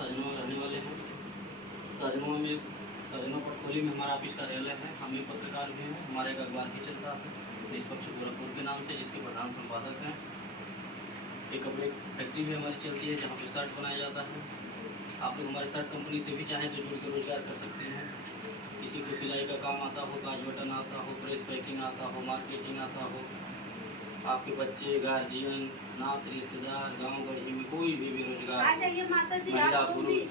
साजनवा रहने वाले हैं। साजनवा पटखोली में हमारा ऑफिस कार्यालय है। हम भी पत्रकार भी हैं। हमारे एक अखबार भी चलता है निष्पक्ष गोरखपुर के नाम से, जिसके प्रधान संपादक हैं। एक कपड़े फैक्ट्री भी हमारी चलती है जहाँ पे शर्ट बनाया जाता है। आप लोग हमारी शर्ट कंपनी से भी चाहें तो जुड़ के रोजगार कर सकते हैं। किसी को सिलाई का काम आता हो, काज बटन आता हो, प्रेस पैकिंग आता हो, मार्केटिंग आता हो, आपके बच्चे, गार्जियन, नात, रिश्तेदार, गांव गढ़ी में कोई भी बेरोजगार महिला पुरुष,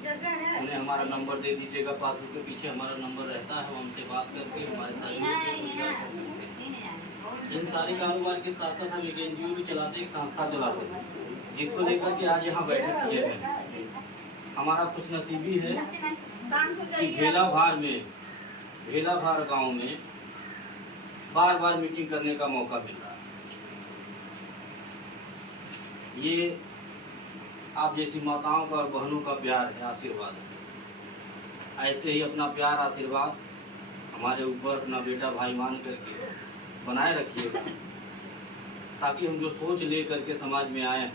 उन्हें हमारा नंबर दे दीजिएगा। पासबुक के पीछे हमारा नंबर रहता है। हमसे बात करके हमारे साथ रोजगार कर सकते हैं। इन सारे कारोबार के साथ साथ हम एक NGO भी चलाते हैं, एक संस्था चलाते हैं, जिसको लेकर के आज यहाँ बैठक किए हैं। हमारा खुशनसीबी है कि भेलाभार गांव में बार बार मीटिंग करने का मौका मिल रहा है। ये आप जैसी माताओं का और बहनों का प्यार है, आशीर्वाद है। ऐसे ही अपना प्यार आशीर्वाद हमारे ऊपर अपना बेटा भाई मान करके बनाए रखिएगा, ताकि हम जो सोच ले करके समाज में आए हैं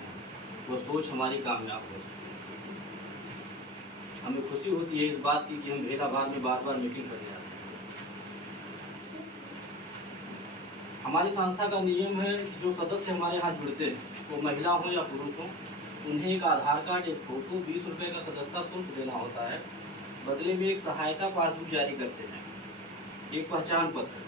वो सोच हमारी कामयाब हो सके। हमें खुशी होती है इस बात की कि हम भेलाभार में बार बार मीटिंग करने आते हैं। हमारी संस्था का नियम है कि जो सदस्य हमारे यहाँ जुड़ते हैं, वो महिला हो या पुरुष हो, उन्हें एक आधार कार्ड, एक फोटो, 20 रुपये का सदस्यता शुल्क देना होता है। बदले में एक सहायता पासबुक जारी करते हैं, एक पहचान पत्र।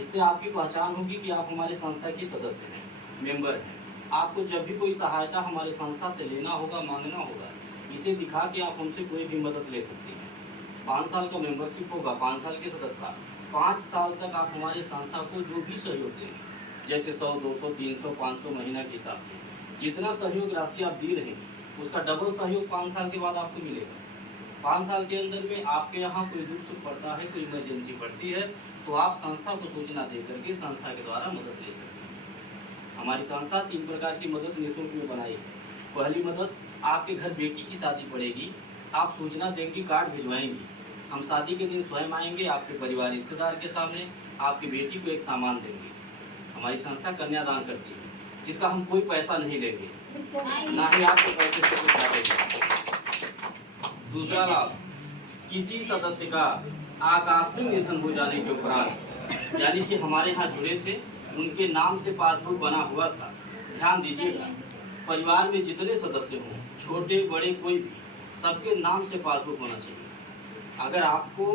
इससे आपकी पहचान होगी कि आप हमारे संस्था के सदस्य हैं, मेंबर हैं। आपको जब भी कोई सहायता हमारे संस्था से लेना होगा, मांगना होगा, इसे दिखा के आप हमसे कोई भी मदद ले सकते हैं। 5 साल का मेंबरशिप होगा, 5 साल की सदस्यता। 5 साल तक आप हमारे संस्था को जो भी सहयोग देंगे, जैसे 100, 200, 300, 500 महीना के हिसाब से जितना सहयोग राशि आप दे रहे हैं, उसका डबल सहयोग 5 साल के बाद आपको मिलेगा। 5 साल के अंदर में आपके यहाँ कोई दुख सुख पड़ता है, कोई इमरजेंसी पड़ती है, तो आप संस्था को सूचना दे करके संस्था के द्वारा मदद ले सकते हैं। हमारी संस्था 3 प्रकार की मदद निःशुल्क में बनाई है। पहली मदद, आपके घर बेटी की शादी पड़ेगी, आप सूचना देंगी, कार्ड भिजवाएंगी, हम शादी के दिन स्वयं आएंगे, आपके परिवार रिश्तेदार के सामने आपकी बेटी को एक सामान देंगे। हमारी संस्था कन्यादान करती है, जिसका हम कोई पैसा नहीं लेंगे, ना ही आपको पैसे से कुछ देंगे। दूसरा लाभ, किसी सदस्य का आकस्मिक निधन हो जाने के उपरांत, यानी कि हमारे यहाँ जुड़े थे, उनके नाम से पासबुक बना हुआ था। ध्यान दीजिएगा, परिवार में जितने सदस्य हों, छोटे बड़े कोई भी, सबके नाम से पासबुक होना चाहिए। अगर आपको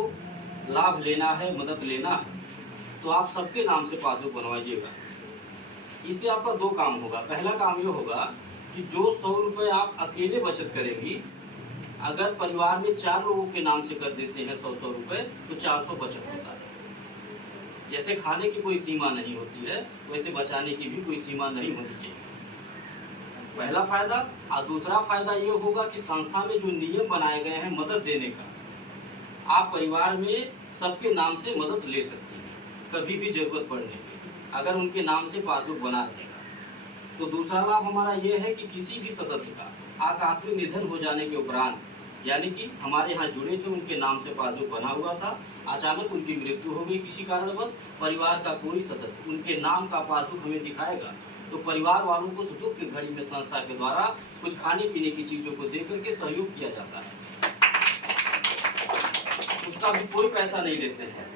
लाभ लेना है, मदद लेना है, तो आप सबके नाम से पासबुक बनवाइएगा। इससे आपका 2 काम होगा। पहला काम ये होगा कि जो 100 रुपये आप अकेले बचत करेंगी, अगर परिवार में 4 लोगों के नाम से कर देते हैं 100-100 रुपये, तो 400 बचत होता है। जैसे खाने की कोई सीमा नहीं होती है, वैसे बचाने की भी कोई सीमा नहीं होनी चाहिए। पहला फायदा। और दूसरा फायदा ये होगा कि संस्था में जो नियम बनाए गए हैं मदद देने का, आप परिवार में सबके नाम से मदद ले सकती हैं कभी भी जरूरत पड़ने की, अगर उनके नाम से पासबुक बना रहेगा। तो दूसरा लाभ हमारा ये है कि किसी भी सदस्य का आकस्मिक निधन हो जाने के उपरांत, यानी कि हमारे यहाँ जुड़े थे, उनके नाम से पासबुक बना हुआ था, अचानक उनकी मृत्यु हो गई किसी कारणवश, परिवार का कोई सदस्य उनके नाम का पासबुक हमें दिखाएगा, तो परिवार वालों को दुख की घड़ी में संस्था के द्वारा कुछ खाने पीने की चीज़ों को दे करके सहयोग किया जाता है। उसका भी कोई पैसा नहीं लेते हैं।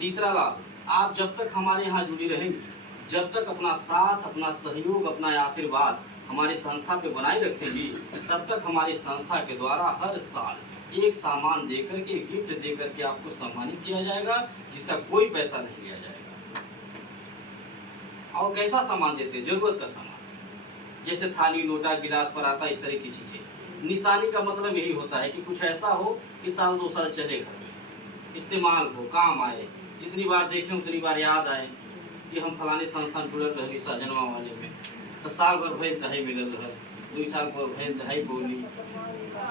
तीसरा लाभ, आप जब तक हमारे यहाँ जुड़ी रहेंगी, जब तक अपना साथ, अपना सहयोग, अपना आशीर्वाद हमारे संस्था पे बनाए रखेंगी, तब तक हमारी संस्था के द्वारा हर साल एक सामान देकर के, गिफ्ट देकर के आपको सम्मानित किया जाएगा, जिसका कोई पैसा नहीं लिया जाएगा। और कैसा सामान देते हैं? जरूरत का सामान, जैसे थाली, लोटा, गिलास, पराता, इस तरह की चीजें। निशानी का मतलब यही होता है कि कुछ ऐसा हो कि साल 2 साल चले, घर में इस्तेमाल हो, काम आए, जितनी बार देखें उतनी बार याद आए कि हम फलाने संस्थान जुड़ल रही साजनवा वाले में, तो साल भर भैल दहाई मिलल रहा, 2 साल पर भैल दहाई बोली।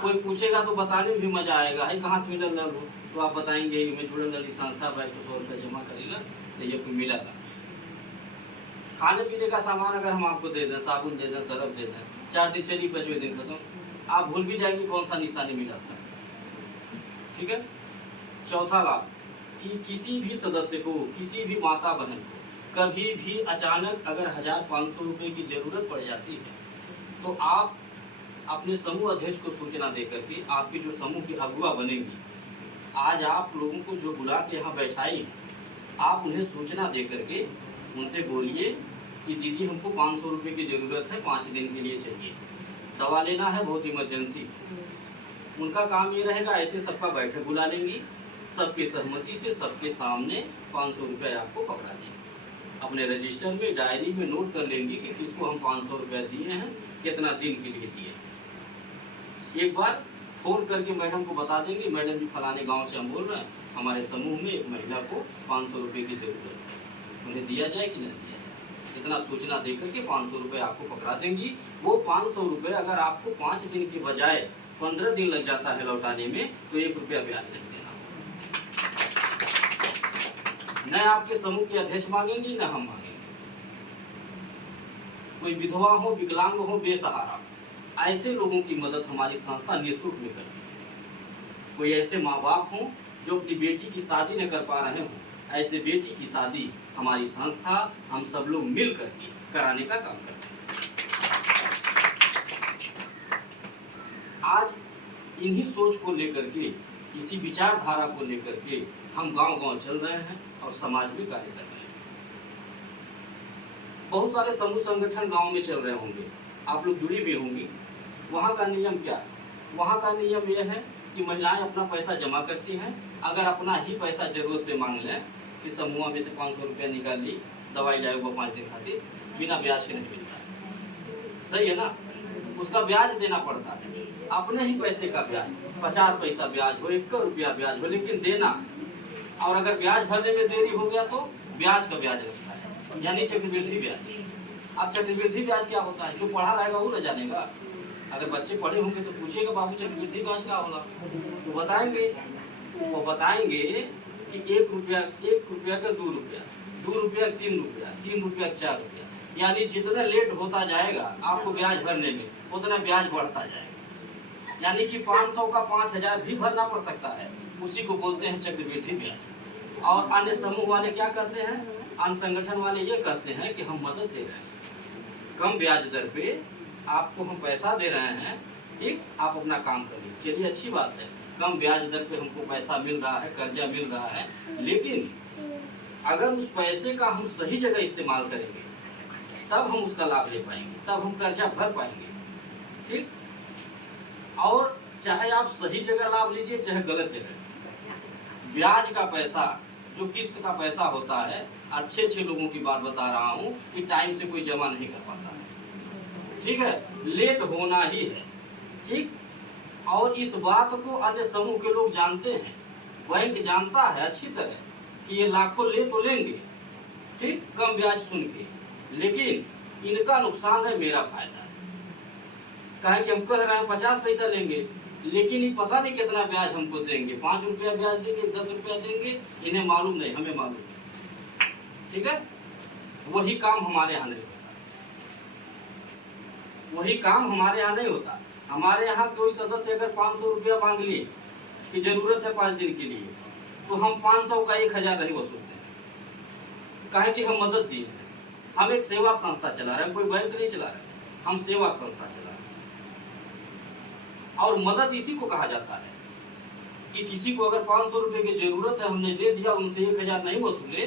कोई पूछेगा तो बताने में भी मजा आएगा, है कहाँ से मिलल रहा, तो आप बताएंगे मैं जुड़ल रही संस्था, भाई तो 100 रुपये जमा करेगा तो ये कोई मिला था। खाने पीने का सामान अगर हम आपको दे दें, साबुन दे दें, सरफ दे दें, 4 दिन चली, 5वें दिन खत्म, आप भूल भी जाएंगे कौन सा निशानी मिला था। ठीक है। चौथा लाभ, कि किसी भी सदस्य को, किसी भी माता बहन को कभी भी अचानक अगर 1500 रुपये की ज़रूरत पड़ जाती है, तो आप अपने समूह अध्यक्ष को सूचना देकर के आपकी जो समूह की अगुआ बनेंगी, आज आप लोगों को जो बुला के यहाँ बैठाई, आप उन्हें सूचना दे करके उनसे बोलिए कि दीदी हमको 500 रुपये की ज़रूरत है, 5 दिन के लिए चाहिए, दवा लेना है, बहुत इमरजेंसी। उनका काम ये रहेगा, ऐसे सबका बैठक बुला लेंगी, सबके सहमति से सबके सामने 500 रुपये आपको पकड़ा देंगे। अपने रजिस्टर में, डायरी में नोट कर लेंगी कि किसको हम 500 रुपये दिए हैं, कितना दिन के लिए दिए। एक बार फ़ोन करके मैडम को बता देंगे, मैडम जी फलाने गांव से हम बोल रहे हैं, हमारे समूह में एक महिला को 500 रुपये की ज़रूरत है, उन्हें दिया जाए कि नहीं दिया जाए। इतना सूचना दे करके 500 रुपये आपको पकड़ा देंगी। वो 500 रुपये अगर आपको 5 दिन के बजाय 15 दिन लग जाता है लौटाने में, तो 1 रुपया ब्याज नहीं देना। न आपके समूह के अध्यक्ष मांगेंगी, न हम मांगेंगे। कोई विधवा हो, विकलांग हो, बेसहारा, ऐसे लोगों की मदद हमारी संस्था निःशुल्क में करती है। कोई ऐसे माँ बाप हों जो अपनी बेटी की शादी न कर पा रहे हों, ऐसे बेटी की शादी हमारी संस्था, हम सब लोग मिल करके कराने का काम करते हैं। आज इन्हीं सोच को लेकर के, इसी विचारधारा को लेकर के हम गांव-गांव चल रहे हैं और समाज में कार्य कर रहे हैं। बहुत सारे समूह संगठन गांव में चल रहे होंगे, आप लोग जुड़ी भी होंगी। वहाँ का नियम क्या है? वहाँ का नियम यह है कि महिलाएं अपना पैसा जमा करती हैं। अगर अपना ही पैसा जरूरत पे मांग लें कि समूह में से 500 रुपया निकाल ली, दवाई लाएगा 5 दिन खातिर, बिना ब्याज के नहीं मिलता। सही है ना? उसका ब्याज देना पड़ता है, अपने ही पैसे का ब्याज, 50 पैसा ब्याज हो, 1 रुपया ब्याज हो, लेकिन देना। और अगर ब्याज भरने में देरी हो गया तो ब्याज का ब्याज लगता है, यानी चक्रवृद्धि ब्याज। अब चक्रवृद्धि ब्याज क्या होता है? जो पढ़ा रहेगा वो न जानेगा। अगर बच्चे पढ़े होंगे तो पूछेगा, बाबू चक्रवृद्धि ब्याज क्या होगा? तो बताएंगे, वो बताएंगे कि 1 रुपया का 2 रुपया, 2 रुपया 3 रुपया, 3 रुपया 4 रुपया, यानी जितना लेट होता जाएगा आपको ब्याज भरने में, उतना ब्याज बढ़ता जाएगा। यानी कि 500 का 5000 भी भरना पड़ सकता है, उसी को बोलते हैं चक्रवृद्धि ब्याज। और अन्य समूह वाले क्या करते हैं? अन्य संगठन वाले ये कहते हैं कि हम मदद दे रहे हैं, कम ब्याज दर पे आपको हम पैसा दे रहे हैं, ठीक, आप अपना काम करिए। चलिए, अच्छी बात है, कम ब्याज दर पे हमको पैसा मिल रहा है, कर्जा मिल रहा है, लेकिन अगर उस पैसे का हम सही जगह इस्तेमाल करेंगे तब हम उसका लाभ ले पाएंगे, तब हम कर्जा भर पाएंगे, ठीक। और चाहे आप सही जगह लाभ लीजिए चाहे गलत जगह, ब्याज का पैसा, जो किस्त का पैसा होता है, अच्छे लोगों की बात बता रहा हूँ कि टाइम से कोई जमा नहीं कर पाता है, ठीक है, लेट होना ही है, ठीक। और इस बात को अन्य समूह के लोग जानते हैं, बैंक जानता है अच्छी तरह कि ये लाखों ले तो लेंगे, ठीक, कम ब्याज सुन के, लेकिन इनका नुकसान है, मेरा फायदा है। कहें कि हम कह रहे हैं 50 पैसा लेंगे, लेकिन ये पता नहीं कितना ब्याज हमको देंगे, 5 रुपया ब्याज देंगे, 10 रुपया देंगे, इन्हें मालूम नहीं, हमें मालूम है, ठीक है। वही काम हमारे यहाँ नहीं होता, वही काम हमारे यहाँ नहीं होता। हमारे यहाँ कोई सदस्य अगर 500 रुपया मांग लिए कि जरूरत है 5 दिन के लिए, तो हम 500 का 1000 नहीं वसूलते हैं। कहें कि हम मदद दिए हैं, हम एक सेवा संस्था चला रहे हैं, कोई बैंक नहीं चला रहे, हम सेवा संस्था चला रहे हैं। और मदद इसी को कहा जाता है कि किसी को अगर 500 रुपये की जरूरत है, हमने दे दिया, उनसे 1000 नहीं वसूले,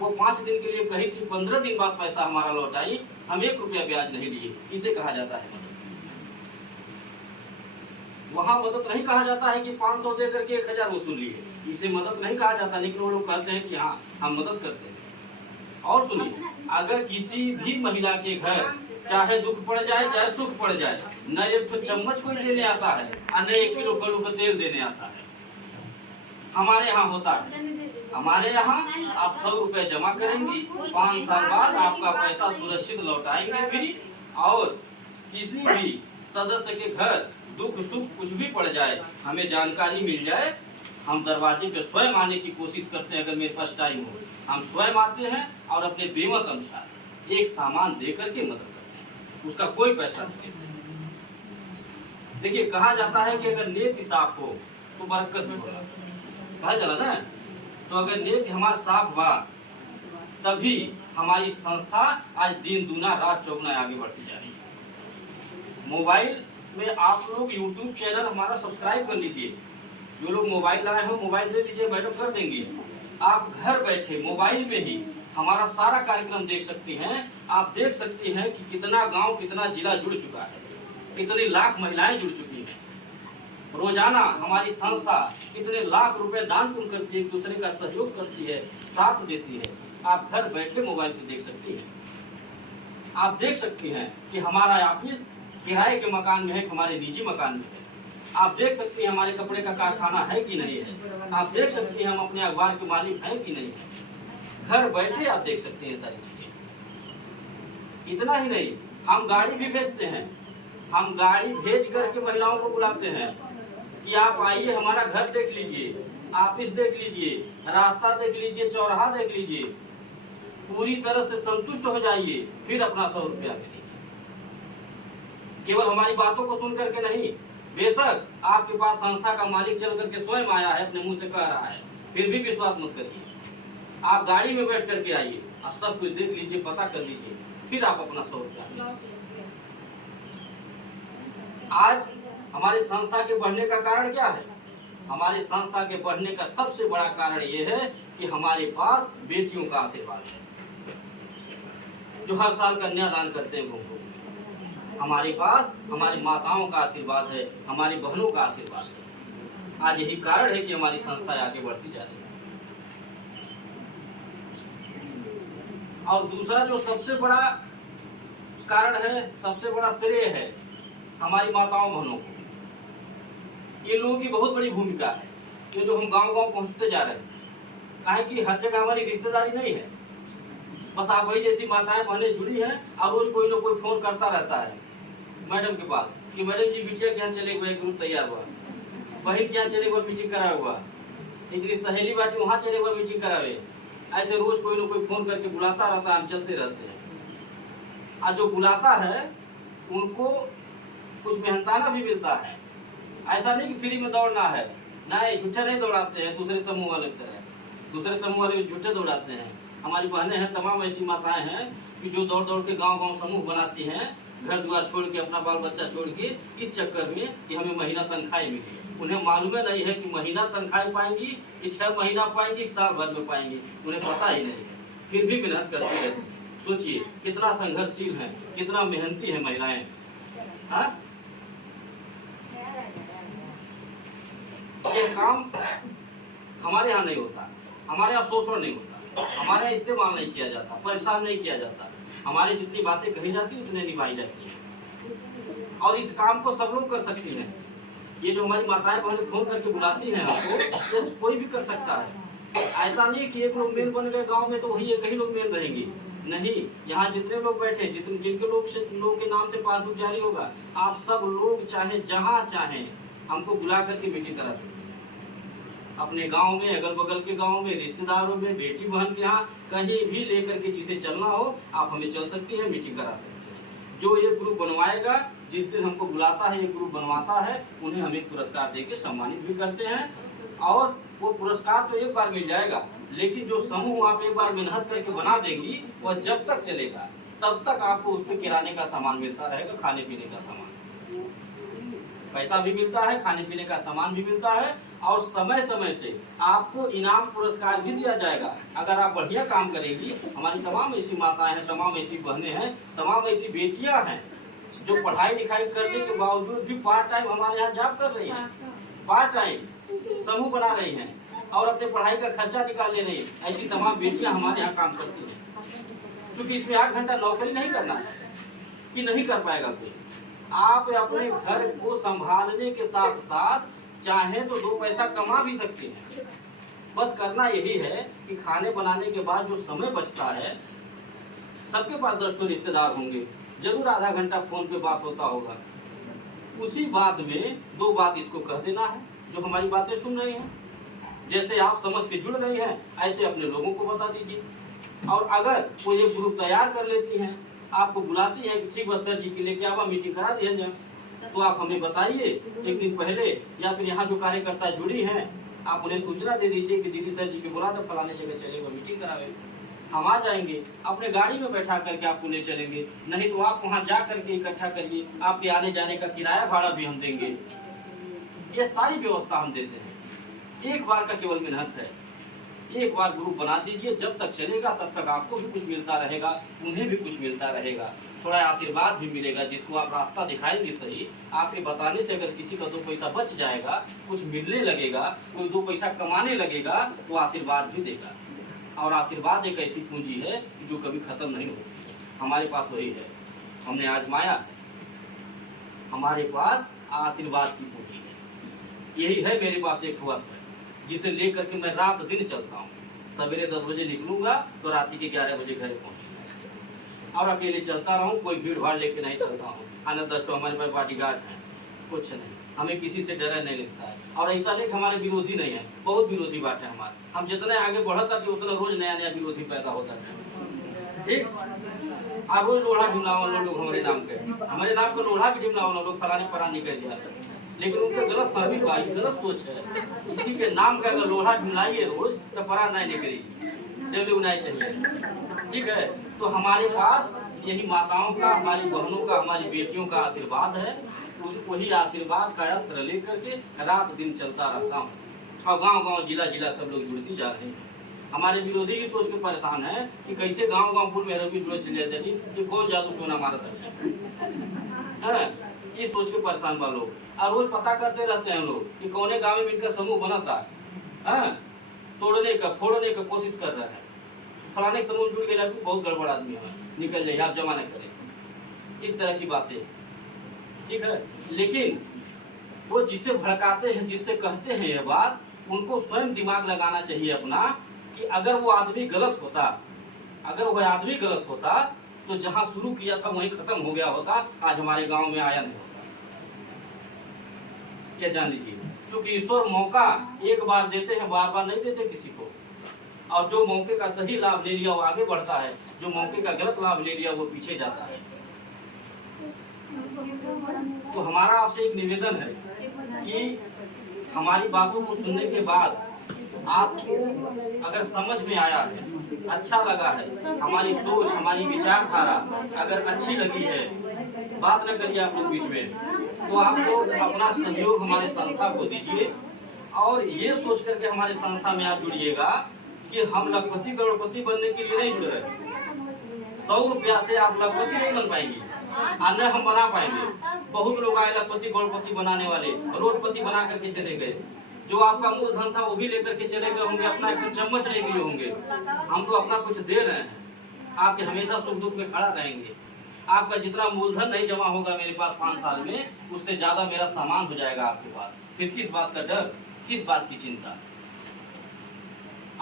वो 5 दिन के लिए कही थी, 15 दिन बाद पैसा हमारा लौटाई, हम 1 रुपया ब्याज नहीं लिए, इसे कहा जाता है मदद। वहाँ मदद नहीं कहा जाता है कि 500 दे करके 1000 वसूल लिए, इसे मदद नहीं कहा जाता, लेकिन वो लोग कहते हैं कि हाँ हम मदद करते हैं। और सुनिए, अगर किसी भी महिला के घर चाहे दुख पड़ जाए चाहे सुख पड़ जाए, न एक तो चम्मच कोई देने आता है और न 1 किलो कड़ू का तेल देने आता है, हमारे यहाँ होता है। हमारे यहाँ आप 100 रुपये जमा करेंगी, 5 साल बाद आपका पैसा सुरक्षित लौटाएंगे भी। और किसी भी सदस्य के घर दुख सुख कुछ भी पड़ जाए, हमें जानकारी मिल जाए, हम दरवाजे पे स्वयं आने की कोशिश करते हैं। अगर मेरे पास टाइम हो, हम स्वयं आते हैं और अपने बेमत अनुसार एक सामान दे करके मदद करते हैं, उसका कोई पैसा नहीं देते। देखिए, कहा जाता है कि अगर नीयत साफ हो तो बरकत भी होगा, कहा जाला ना। तो अगर नीयत हमारा साफ बा, तभी हमारी संस्था आज दिन दूना रात चौगुना आगे बढ़ती जा रही है। मोबाइल में आप लोग यूट्यूब चैनल हमारा सब्सक्राइब कर लीजिए। जो लोग मोबाइल लाए हो मोबाइल दे दीजिए, मैडम कर देंगे। आप घर बैठे मोबाइल में ही हमारा सारा कार्यक्रम देख सकती हैं। आप देख सकती हैं कि कितना गांव कितना जिला जुड़ चुका है, कितनी लाख महिलाएं जुड़ चुकी हैं। रोजाना हमारी संस्था कितने लाख रुपए दान पुण्य करती है, एक दूसरे का सहयोग करती है, साथ देती है। आप घर बैठे मोबाइल पे देख सकती हैं। आप देख सकती हैं कि हमारा ऑफिस किराए के मकान में है, हमारे निजी मकान में है। आप देख सकती हैं हमारे कपड़े का कारखाना है कि नहीं है। आप देख सकती हैं हम अपने अखबार के मालिक हैं कि नहीं है। घर बैठे आप देख सकते हैं सारी चीजें। इतना ही नहीं, हम गाड़ी भी भेजते हैं। हम गाड़ी भेज करके महिलाओं को बुलाते हैं कि आप आइए, हमारा घर देख लीजिए, ऑफिस देख लीजिए, रास्ता देख लीजिए, चौराहा देख लीजिए, पूरी तरह से संतुष्ट हो जाइए, फिर अपना 100 रुपया दीजिए। केवल हमारी बातों को सुन करके नहीं, बेशक आपके पास संस्था का मालिक चल करके स्वयं आया है, अपने मुंह से कह रहा है, फिर भी विश्वास मत करिए। आप गाड़ी में बैठ करके आइए, आप सब कुछ देख लीजिए, पता कर लीजिए, फिर आप अपना 100 रुपया। आज हमारी संस्था के बढ़ने का कारण क्या है? हमारी संस्था के बढ़ने का सबसे बड़ा कारण यह है कि हमारे पास बेटियों का आशीर्वाद है, जो हर साल कन्यादान करते हैं घूम। हमारे पास हमारी माताओं का आशीर्वाद है, हमारी बहनों का आशीर्वाद है। आज यही कारण है कि हमारी संस्था आगे बढ़ती जा रही है। और दूसरा जो सबसे बड़ा कारण है, सबसे बड़ा श्रेय है हमारी माताओं बहनों को। ये लोगों की बहुत बड़ी भूमिका है, ये जो हम गांव-गांव पहुंचते जा रहे हैं। काहे कि हर जगह हमारी रिश्तेदारी नहीं है, बस आप वही जैसी माताएं बहनें जुड़ी हैं और रोज कोई ना कोई फोन करता रहता है मैडम के पास कि मैडम जी बिटिया के यहाँ चले गए, ग्रुप तैयार हुआ, बहन के यहाँ चले गए मीटिंग कराया हुआ, एक सहेली बाटी वहाँ चले गए मीटिंग करावे। ऐसे रोज कोई ना कोई फोन करके बुलाता रहता है, हम चलते रहते हैं। और जो बुलाता है उनको कुछ मेहनताना भी मिलता है। ऐसा नहीं कि फ्री में दौड़ना है, नहीं, झूठे नहीं दौड़ाते हैं दूसरे समूह वाले की तरह। दूसरे समूह वाले झूठे दौड़ाते हैं। हमारी बहनें हैं, तमाम ऐसी माताएं हैं कि जो दौड़ दौड़ के गांव-गांव समूह बनाती हैं, घर द्वार छोड़ के, अपना बाल बच्चा छोड़ के, इस चक्कर में कि हमें महीना तनख्वाह मिली। उन्हें मालूम नहीं है कि महीना तनख्वाह पाएंगी कि 6 महीना पाएंगी, साल भर में पाएंगी, उन्हें पता ही नहीं है। फिर भी मेहनत करती रहती। सोचिए कितना संघर्षशील है, कितना मेहनती है महिलाएं। हाँ, ये काम हमारे यहाँ नहीं होता, हमारे यहाँ शोषण नहीं होता, हमारे यहाँ इस्तेमाल नहीं किया जाता, परेशान नहीं किया जाता। हमारी जितनी बातें कही जाती है उतनी निभाई जाती है। और इस काम को सब लोग कर सकती हैं। ये जो हमारी माताएं बहनें फोन करके बुलाती हैं आपको, ये कोई भी कर सकता है। ऐसा नहीं कि एक लोग मेल बन गए गांव में तो वही एक ही लोग मेल रहेंगे, नहीं। यहाँ जितने लोग बैठे, जिनके लोग के नाम से पासबुक जारी होगा, आप सब लोग चाहे जहाँ चाहें हमको बुला करके मीटिंग करा सकते हैं। अपने गांव में, अगल बगल के गांव में, रिश्तेदारों में, बेटी बहन के यहाँ, कहीं भी लेकर के जिसे चलना हो आप हमें चल सकती हैं, मीटिंग करा सकते हैं। जो ये ग्रुप बनवाएगा, जिस दिन हमको बुलाता है, ये ग्रुप बनवाता है, उन्हें हम एक पुरस्कार देके सम्मानित भी करते हैं। और वो पुरस्कार तो एक बार मिल जाएगा, लेकिन जो समूह आप एक बार मेहनत करके बना देंगी, वह जब तक चलेगा तब तक आपको उसमें किराने का सामान मिलता रहेगा, खाने पीने का सामान, पैसा भी मिलता है, खाने पीने का सामान भी मिलता है। और समय समय से आपको इनाम पुरस्कार भी दिया जाएगा अगर आप बढ़िया काम करेंगी। हमारी तमाम ऐसी माताएं हैं, तमाम ऐसी बहनें हैं, तमाम ऐसी बेटियां हैं जो पढ़ाई लिखाई करने के बावजूद भी पार्ट टाइम हमारे यहाँ जॉब कर रही हैं, पार्ट टाइम समूह बना रही हैं और अपने पढ़ाई का खर्चा निकाल ले रही हैं। ऐसी तमाम बेटियां हमारे यहाँ काम करती हैं। क्योंकि इसमें 8 घंटा नौकरी नहीं करना है कि नहीं कर पाएगा कोई। आप अपने घर को संभालने के साथ साथ चाहे तो 2 पैसा कमा भी सकते हैं। बस करना यही है कि खाने बनाने के बाद जो समय बचता है, सबके पास 10 तो रिश्तेदार होंगे, जरूर आधा घंटा फोन पे बात होता होगा। उसी बात में 2 बात इसको कह देना है जो हमारी बातें सुन रही हैं। जैसे आप समझ के जुड़ रही हैं, ऐसे अपने लोगों को बता दीजिए। और अगर कोई एक ग्रुप तैयार कर लेती हैं, आपको बुलाती है कि ठीक बस सर जी के लेके आवा, मीटिंग करा दिया जाए, तो आप हमें बताइए 1 दिन पहले, या फिर यहाँ जो कार्यकर्ता जुड़ी हैं आप उन्हें सूचना दे दीजिए कि दीदी सर जी के बुला दो, फलाने जगह चलेगा, मीटिंग करावे। हम आ जाएंगे, अपने गाड़ी में बैठा करके आपको ले चलेंगे, नहीं तो आप वहाँ जा करके इकट्ठा करिए, आपके आने जाने का किराया भाड़ा भी हम देंगे। ये सारी व्यवस्था हम देते हैं। एक बार का केवल मेहनत है, एक बार ग्रुप बना दीजिए, जब तक चलेगा तब तक आपको भी कुछ मिलता रहेगा, उन्हें भी कुछ मिलता रहेगा, थोड़ा आशीर्वाद भी मिलेगा। जिसको आप रास्ता दिखाएंगे सही, आपके बताने से अगर किसी का 2 पैसा बच जाएगा, कुछ मिलने लगेगा, कोई 2 पैसा कमाने लगेगा, तो आशीर्वाद भी देगा। और आशीर्वाद एक ऐसी पूंजी है कि जो कभी खत्म नहीं होती। हमारे पास वही है, हमने आजमाया है, हमारे पास आशीर्वाद की पूंजी है। यही है मेरे पास एक वस्त्र, जिसे लेकर के मैं रात दिन चलता हूँ। सवेरे 10 बजे निकलूंगा तो रात के 11 बजे घर पहुँचूंगा, और अकेले चलता रहूँ, कोई भीड़ भाड़ लेके नहीं चलता हूँ। आना 10 तो हमारे पास बॉडीगार्ड हैं, कुछ नहीं, हमें किसी से डर नहीं लगता है। और ऐसा नहीं कि हमारे विरोधी नहीं है, बहुत विरोधी बात है हमारे। हम जितने आगे बढ़ता थे उतना रोज नया नया विरोधी पैदा होता है। ठीक, और रोज लोढ़ा ढूंढा वाले लोग हमारे नाम पे लोढ़ा भी ढूंढा वाला लोग फलाने पराने कर दिया, लेकिन उनके गलत फहमी भाई, गलत सोच है। इसी के नाम का अगर लोढ़ा ढूंढाइए रोज तो परा नहीं निकलेगी, जब नहीं चाहिए। ठीक है, तो हमारे पास यही माताओं का, हमारी बहनों का, हमारी बेटियों का आशीर्वाद है। वही आशीर्वाद का अस्त्र लेकर के रात दिन चलता रहता हूँ, और गांव गांव जिला जिला सब लोग जुड़ती जा रहे हैं। हमारे विरोधी की सोच के परेशान है कि कैसे गांव गांव फूल मेहरबी जुड़े चले जाती कि कौन जादू क्यों ना मारा है, ये सोच के परेशान बा लोग। और रोज पता करते रहते हैं लोग कि कौने गांव में मिलकर समूह बनता है, तोड़ने का फोड़ने का कोशिश कर रहे हैं। फलाने समूह जुड़ गए, बहुत गड़बड़ आदमी है, निकल जाइए, आप जमा न करें, इस तरह की बातें। ठीक है, लेकिन वो जिससे भड़काते हैं, जिससे कहते हैं ये बात, उनको स्वयं दिमाग लगाना चाहिए अपना कि अगर वो आदमी गलत होता, अगर वह आदमी गलत होता तो जहां शुरू किया था वहीं खत्म हो गया होता, आज हमारे गांव में आया नहीं होता। क्या जान लीजिए, क्योंकि ईश्वर मौका एक बार देते हैं, बार बार नहीं देते किसी को। और जो मौके का सही लाभ ले लिया वो आगे बढ़ता है, जो मौके का गलत लाभ ले लिया वो पीछे जाता है। तो हमारा आपसे एक निवेदन है कि हमारी बातों को सुनने के बाद आपको अगर समझ में आया है, अच्छा लगा है, हमारी सोच, हमारी विचारधारा अगर अच्छी लगी है, बात न करिए आप लोग बीच में, तो आप लोग अपना सहयोग हमारे संस्था को दीजिए। और ये सोच करके हमारे संस्था में आप जुड़िएगा कि हम लखपति करोड़पति बनने के लिए नहीं जुड़ रहे। 100 रुपया से आप लखपति नहीं बन पाएंगे, अन्य हम बना पाएंगे। बहुत लोग आए लखपति करोड़पति बनाने वाले, रोडपति बना करके चले गए। जो आपका मूलधन था वो भी लेकर के चले गए होंगे, अपना एक चम्मच ले गए होंगे। हम तो अपना कुछ दे रहे हैं, आपके हमेशा सुख दुख में खड़ा रहेंगे। आपका जितना मूलधन नहीं जमा होगा मेरे पास 5 साल में, उससे ज्यादा मेरा सामान हो जाएगा आपके पास। फिर किस बात का डर, किस बात की चिंता।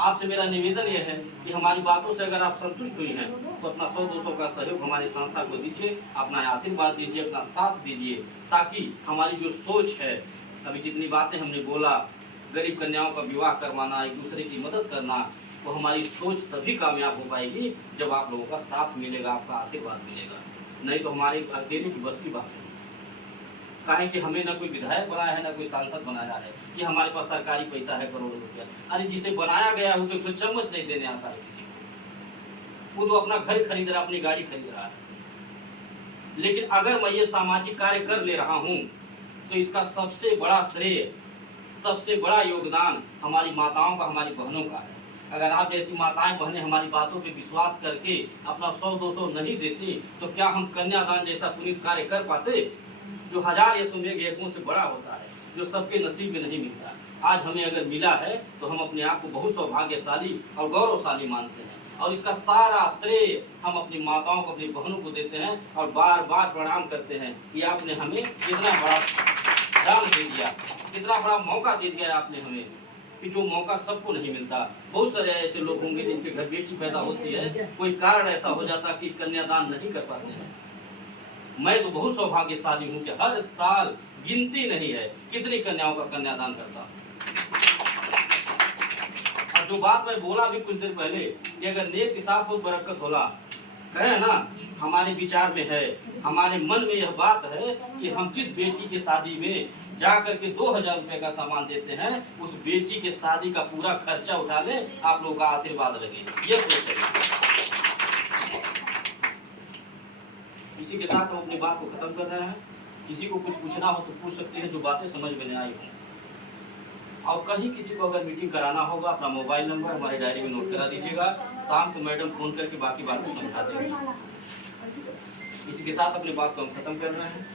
आपसे मेरा निवेदन यह है कि हमारी बातों से अगर आप संतुष्ट हुई हैं तो अपना 100-200 का सहयोग हमारी संस्था को दीजिए, अपना आशीर्वाद दीजिए, अपना साथ दीजिए, ताकि हमारी जो सोच है, अभी जितनी बातें हमने बोला, गरीब कन्याओं का विवाह करवाना, एक दूसरे की मदद करना, तो हमारी सोच तभी कामयाब हो पाएगी जब आप लोगों का साथ मिलेगा, आपका आशीर्वाद मिलेगा। नहीं तो हमारे अकेले की बस की बात नहीं। काहे कि हमें ना कोई विधायक बनाया है, ना कोई सांसद बनाया है कि हमारे पास सरकारी पैसा है करोड़ों रुपया। अरे जिसे बनाया गया हो तो चम्मच नहीं देने आता है किसी को, वो तो अपना घर खरीद रहा, अपनी गाड़ी खरीद रहा है। लेकिन अगर मैं ये सामाजिक कार्य कर ले रहा हूँ तो इसका सबसे बड़ा श्रेय, सबसे बड़ा योगदान हमारी माताओं का, हमारी बहनों का है। अगर आप जैसी माताएं बहनें हमारी बातों पे विश्वास करके अपना 100-200 नहीं देती तो क्या हम कन्यादान जैसा पुनीत कार्य कर पाते, जो 1000 यशोमेघ यज्ञों से बड़ा होता है, जो सबके नसीब में नहीं मिलता। आज हमें अगर मिला है तो हम अपने आप को बहुत सौभाग्यशाली और गौरवशाली मानते हैं, और इसका सारा श्रेय हम अपनी माताओं को, अपनी बहनों को देते हैं, और बार बार प्रणाम करते हैं कि आपने हमें इतना बड़ा दान दे दिया, इतना बड़ा मौका दे दिया आपने हमें, कि जो मौका सबको नहीं मिलता। बहुत सारे ऐसे लोग होंगे जिनके घर बेटी पैदा होती है, कोई कारण ऐसा हो जाता कि कन्यादान नहीं कर पाते हैं। मैं तो बहुत सौभाग्यशाली हूँ कि हर साल गिनती नहीं है कितनी कन्याओं का कन्यादान करता। और जो बात मैं बोला भी कुछ देर पहले कि अगर नेक हिसाब हो बरकत होला, कहे ना, हमारे विचार में है, हमारे मन में यह बात है कि हम जिस बेटी के शादी में जा करके 2000 रुपए का सामान देते हैं, उस बेटी के शादी का पूरा खर्चा उठा ले, आप लोगों का आशीर्वाद लगे, ये सोच है। इसी के साथ हम अपनी बात को ख़त्म कर रहे हैं। किसी को कुछ पूछना हो तो पूछ सकते हैं, जो बातें समझ में नहीं आई हों। और कहीं किसी को अगर मीटिंग कराना होगा, अपना मोबाइल नंबर हमारे डायरी में नोट करा दीजिएगा। शाम को मैडम फ़ोन करके बाकी बातें समझा देंगे। इसी के साथ अपनी बात को हम ख़त्म कर रहे हैं।